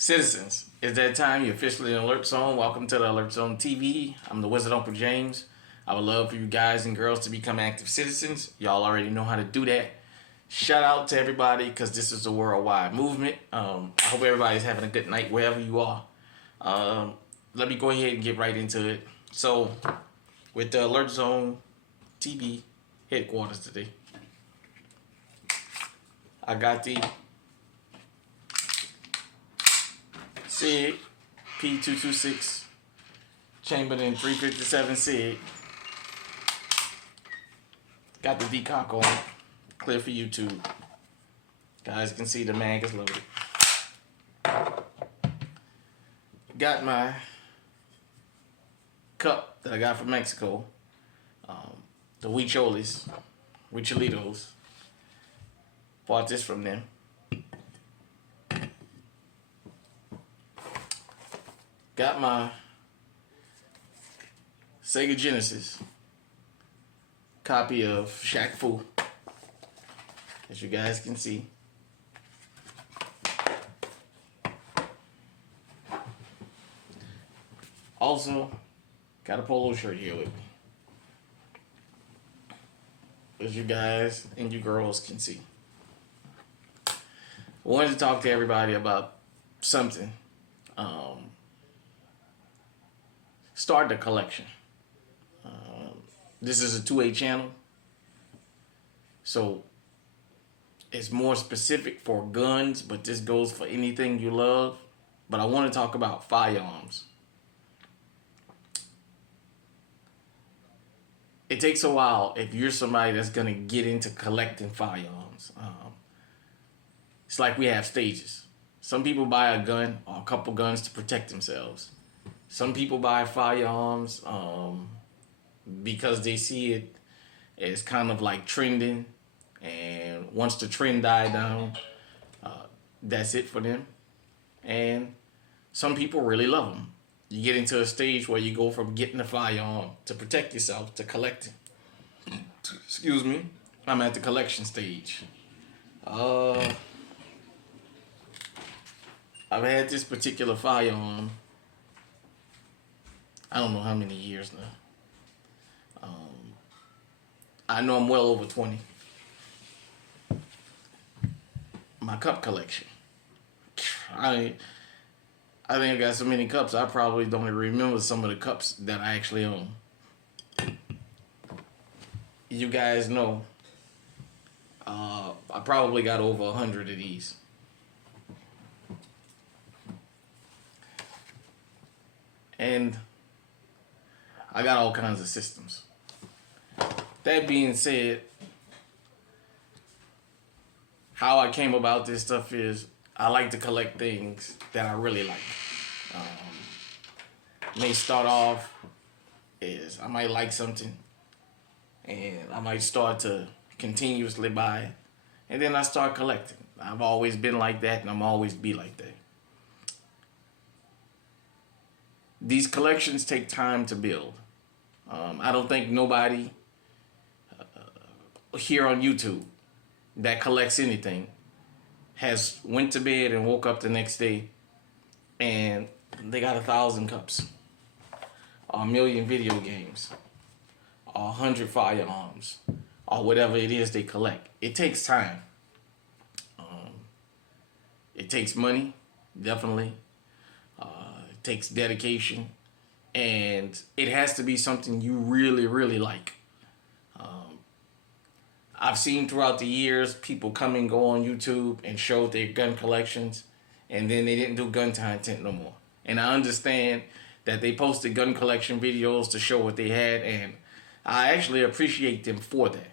Citizens, it's that time. You're officially in Alert Zone. Welcome to the Alert Zone TV. I'm the Wizard Uncle James. I would love for you guys and girls to become active citizens. Y'all already know how to do that. Shout out to everybody because this is a worldwide movement. I hope everybody's having a good night wherever you are. Let me go ahead and get right into it. So, with the Alert Zone TV headquarters today, I got the SIG P226 Chamberlain 357 SIG. Got the decock on, clear for YouTube. Guys can see the mag is loaded. Got my cup that I got from Mexico. The Huicholitos. Bought this from them. Got my Sega Genesis copy of Shaq Fu, as you guys can see. Also, got a polo shirt here with me, as you guys and you girls can see. I wanted to talk to everybody about something. Start the collection. This is a 2A channel, so it's more specific for guns, but this goes for anything you love. But I want to talk about firearms. It takes a while if you're somebody that's going to get into collecting firearms. It's like we have stages. Some people buy a gun or a couple guns to protect themselves. Some people buy firearms because they see it as kind of like trending, and once the trend dies down, that's it for them. And some people really love them. You get into a stage where you go from getting a firearm to protect yourself to collecting. Excuse me. I'm at the collection stage. I've had this particular firearm, I don't know how many years now. I know I'm well over 20. My cup collection. I think I got so many cups, I probably don't even remember some of the cups that I actually own. You guys know, I probably got over 100 of these. And I got all kinds of systems. That being said, how I came about this stuff is I like to collect things that I really like. May start off is I might like something, and I might start to continuously buy it, and then I start collecting. I've always been like that, and I'm always be like that. These collections take time to build. I don't think nobody here on YouTube that collects anything has went to bed and woke up the next day and they got 1,000 cups, or 1,000,000 video games, or 100 firearms, or whatever it is they collect. It takes time. It takes money, definitely. It takes dedication, and it has to be something you really, really like. I've seen throughout the years people come and go on YouTube and show their gun collections, and then they didn't do gun content no more. And I understand that they posted gun collection videos to show what they had, and I actually appreciate them for that.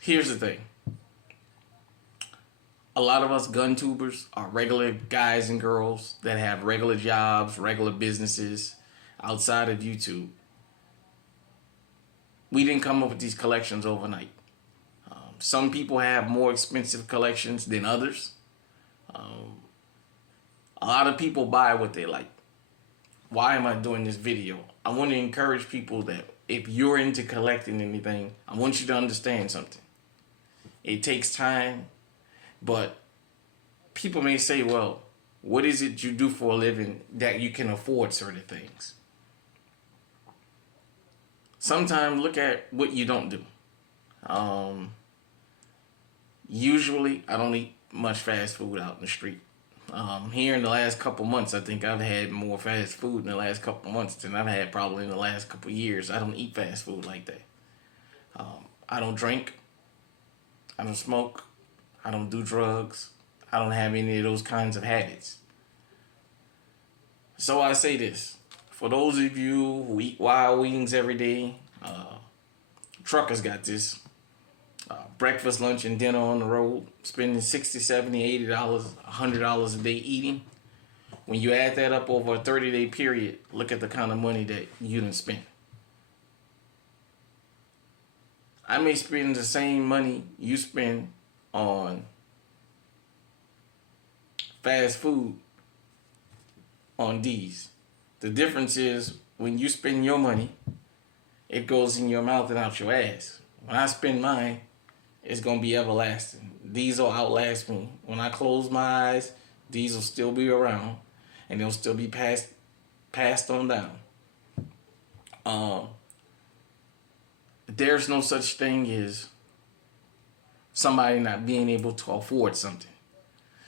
Here's the thing. A lot of us gun tubers are regular guys and girls that have regular jobs, regular businesses outside of YouTube. We didn't come up with these collections overnight. Some people have more expensive collections than others. A lot of people buy what they like. Why am I doing this video? I want to encourage people that if you're into collecting anything, I want you to understand something. It takes time, but people may say, well, what is it you do for a living that you can afford certain things? Sometimes look at what you don't do. Usually, I don't eat much fast food out in the street. Here in the last couple months, I think I've had more fast food in the last couple months than I've had probably in the last couple years. I don't eat fast food like that. I don't drink. I don't smoke. I don't do drugs. I don't have any of those kinds of habits. So I say this. For those of you who eat wild wings every day, truckers got this. Breakfast, lunch, and dinner on the road, spending $60, $70, $80, $100 a day eating. When you add that up over a 30-day period, look at the kind of money that you done spend. I may spend the same money you spend on fast food on these. The difference is when you spend your money, it goes in your mouth and out your ass. When I spend mine, it's going to be everlasting. These will outlast me. When I close my eyes, these will still be around and they'll still be passed on down. There's no such thing as somebody not being able to afford something.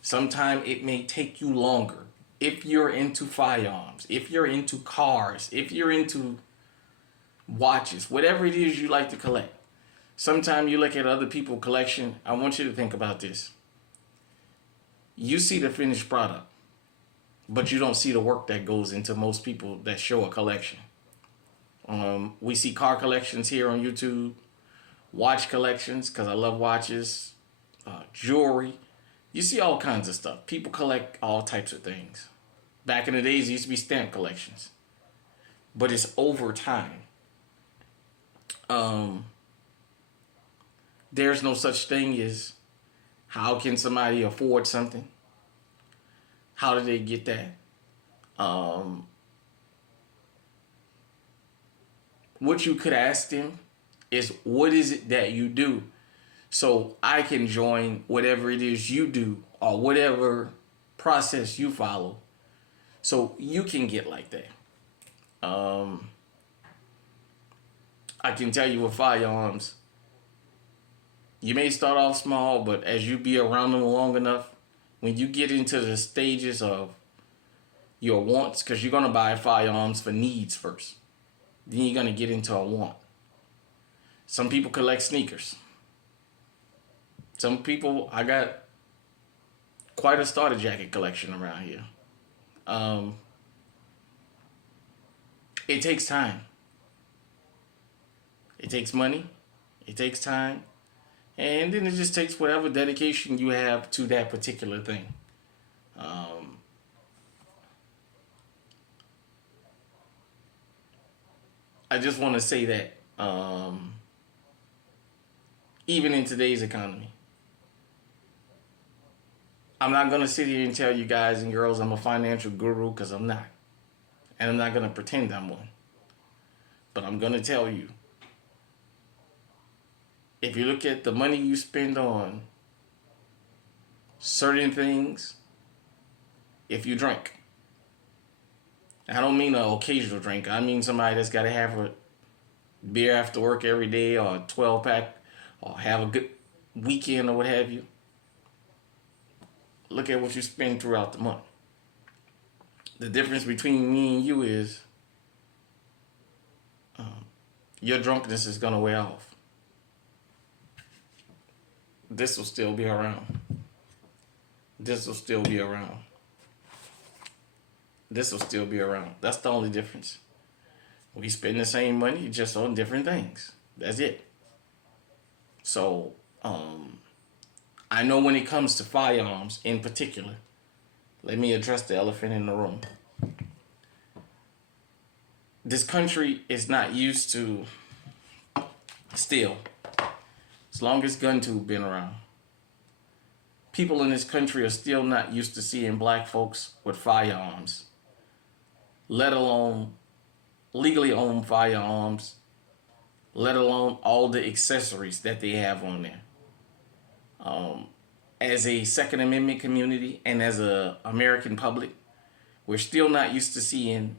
Sometimes it may take you longer. If you're into firearms, if you're into cars, if you're into watches, whatever it is you like to collect. Sometimes you look at other people's collection. I want you to think about this. You see the finished product, but you don't see the work that goes into most people that show a collection. We see car collections here on YouTube, watch collections, because I love watches, jewelry. You see all kinds of stuff. People collect all types of things. Back in the days, it used to be stamp collections. But it's over time. There's no such thing as how can somebody afford something? How do they get that? What you could ask them is, what is it that you do? So I can join whatever it is you do or whatever process you follow so you can get like that. I can tell you with firearms, you may start off small, but as you be around them long enough, when you get into the stages of your wants, because you're going to buy firearms for needs first, then you're going to get into a want. Some people collect sneakers. Some people, I got quite a starter jacket collection around here. It takes time. It takes money. It takes time. And then it just takes whatever dedication you have to that particular thing. I just want to say that even in today's economy, I'm not going to sit here and tell you guys and girls I'm a financial guru, because I'm not. And I'm not going to pretend I'm one. But I'm going to tell you, if you look at the money you spend on certain things, if you drink, I don't mean an occasional drink. I mean somebody that's got to have a beer after work every day, or a 12-pack, or have a good weekend or what have you. Look at what you spend throughout the month. The difference between me and you is your drunkenness is going to wear off. This will still be around. This will still be around. This will still be around. That's the only difference. We spend the same money just on different things. That's it. So, I know when it comes to firearms in particular, let me address the elephant in the room. This country is not used to steal. As long as gun tube been around. People in this country are still not used to seeing black folks with firearms, let alone legally owned firearms, let alone all the accessories that they have on there. as a Second Amendment community and as a American public, we're still not used to seeing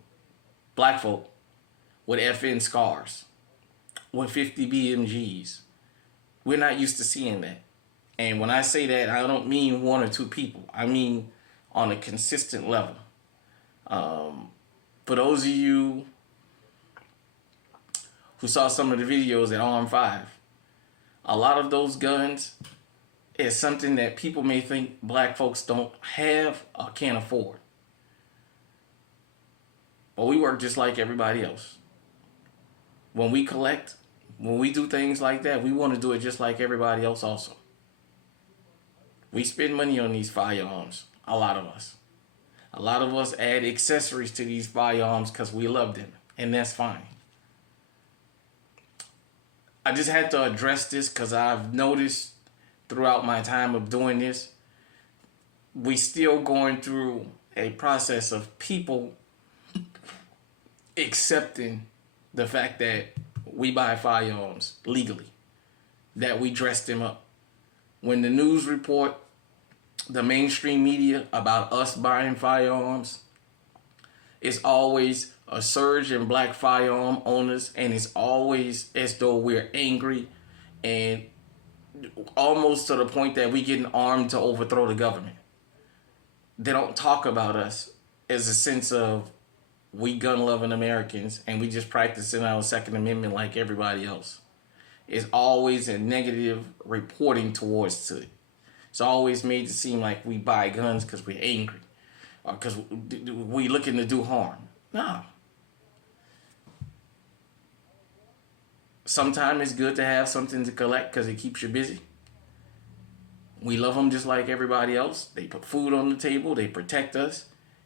black folk with FN scars, with 50 BMGs. We're not used to seeing that. And when I say that, I don't mean one or two people. I mean on a consistent level. For those of you who saw some of the videos at Arm 5, a lot of those guns is something that people may think black folks don't have or can't afford. But we work just like everybody else. When we collect, when we do things like that, we want to do it just like everybody else also. We spend money on these firearms, a lot of us. A lot of us add accessories to these firearms because we love them, and that's fine. I just had to address this because I've noticed throughout my time of doing this, we still going through a process of people accepting the fact that we buy firearms legally, that we dress them up. When the news report, the mainstream media about us buying firearms, it's always a surge in black firearm owners, and it's always as though we're angry and almost to the point that we getting armed to overthrow the government. They don't talk about us as a sense of we gun-loving Americans and we just practicing our Second Amendment like everybody else. It's always a negative reporting towards it. It's always made to seem like we buy guns because we're angry or because we looking to do harm. No. Sometimes it's good to have something to collect because it keeps you busy. We love them just like everybody else. They put food on the table. They protect us.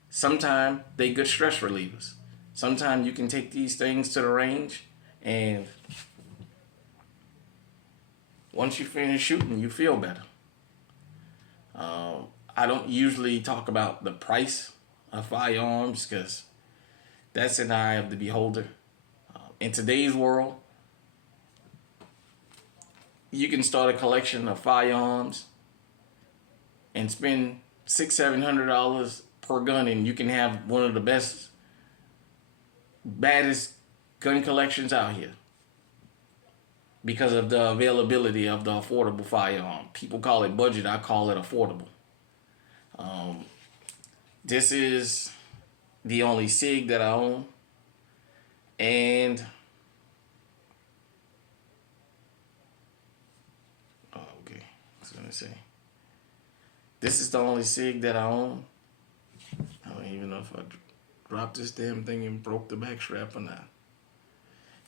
Sometimes they good stress relievers. Sometimes you can take these things to the range and once you finish shooting, you feel better. I don't usually talk about the price of firearms because that's in the eye of the beholder. In today's world, you can start a collection of firearms and spend $600-700 per gun, and you can have one of the baddest gun collections out here because of the availability of the affordable firearm. People call it budget, I call it affordable. This is the only SIG that I own, and okay, I was gonna say this is the only SIG that I own. I don't even know if I dropped this damn thing and broke the back strap or not.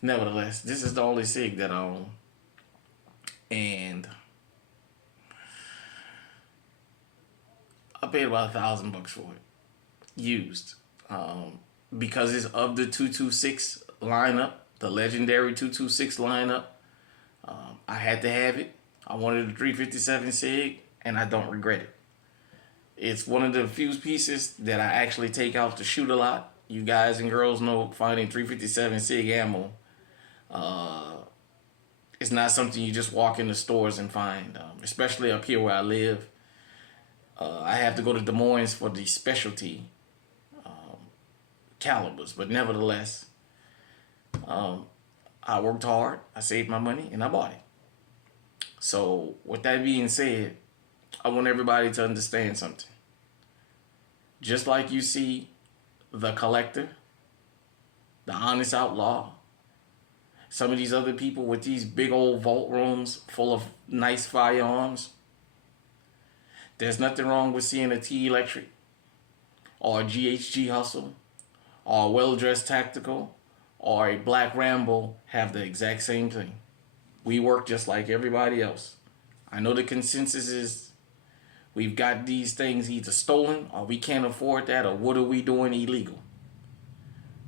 Nevertheless, this is the only SIG that I own. And I paid about $1,000 for it, used. Because it's of the 226 lineup, the legendary 226 lineup. I had to have it. I wanted a 357 SIG, and I don't regret it. It's one of the few pieces that I actually take out to shoot a lot. You guys and girls know finding 357 SIG ammo. It's not something you just walk in the stores and find, especially up here where I live. I have to go to Des Moines for the specialty calibers, but nevertheless, I worked hard, I saved my money, and I bought it. So with that being said, I want everybody to understand something. Just like you see the collector, the honest outlaw, some of these other people with these big old vault rooms full of nice firearms, there's nothing wrong with seeing a T Electric or a GHG Hustle or a Well-Dressed Tactical or a Black Rambo have the exact same thing. We work just like everybody else. I know the consensus is we've got these things either stolen or we can't afford that or what are we doing illegal?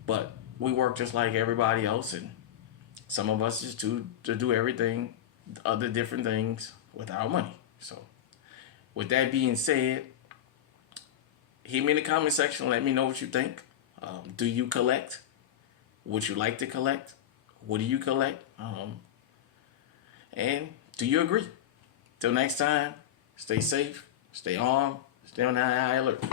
But we work just like everybody else, and some of us just to do everything, other different things with our money. So with that being said, hit me in the comment section. Let me know what you think. Do you collect? Would you like to collect? What do you collect? And do you agree? Till next time, Stay safe. Stay armed. Stay on high alert.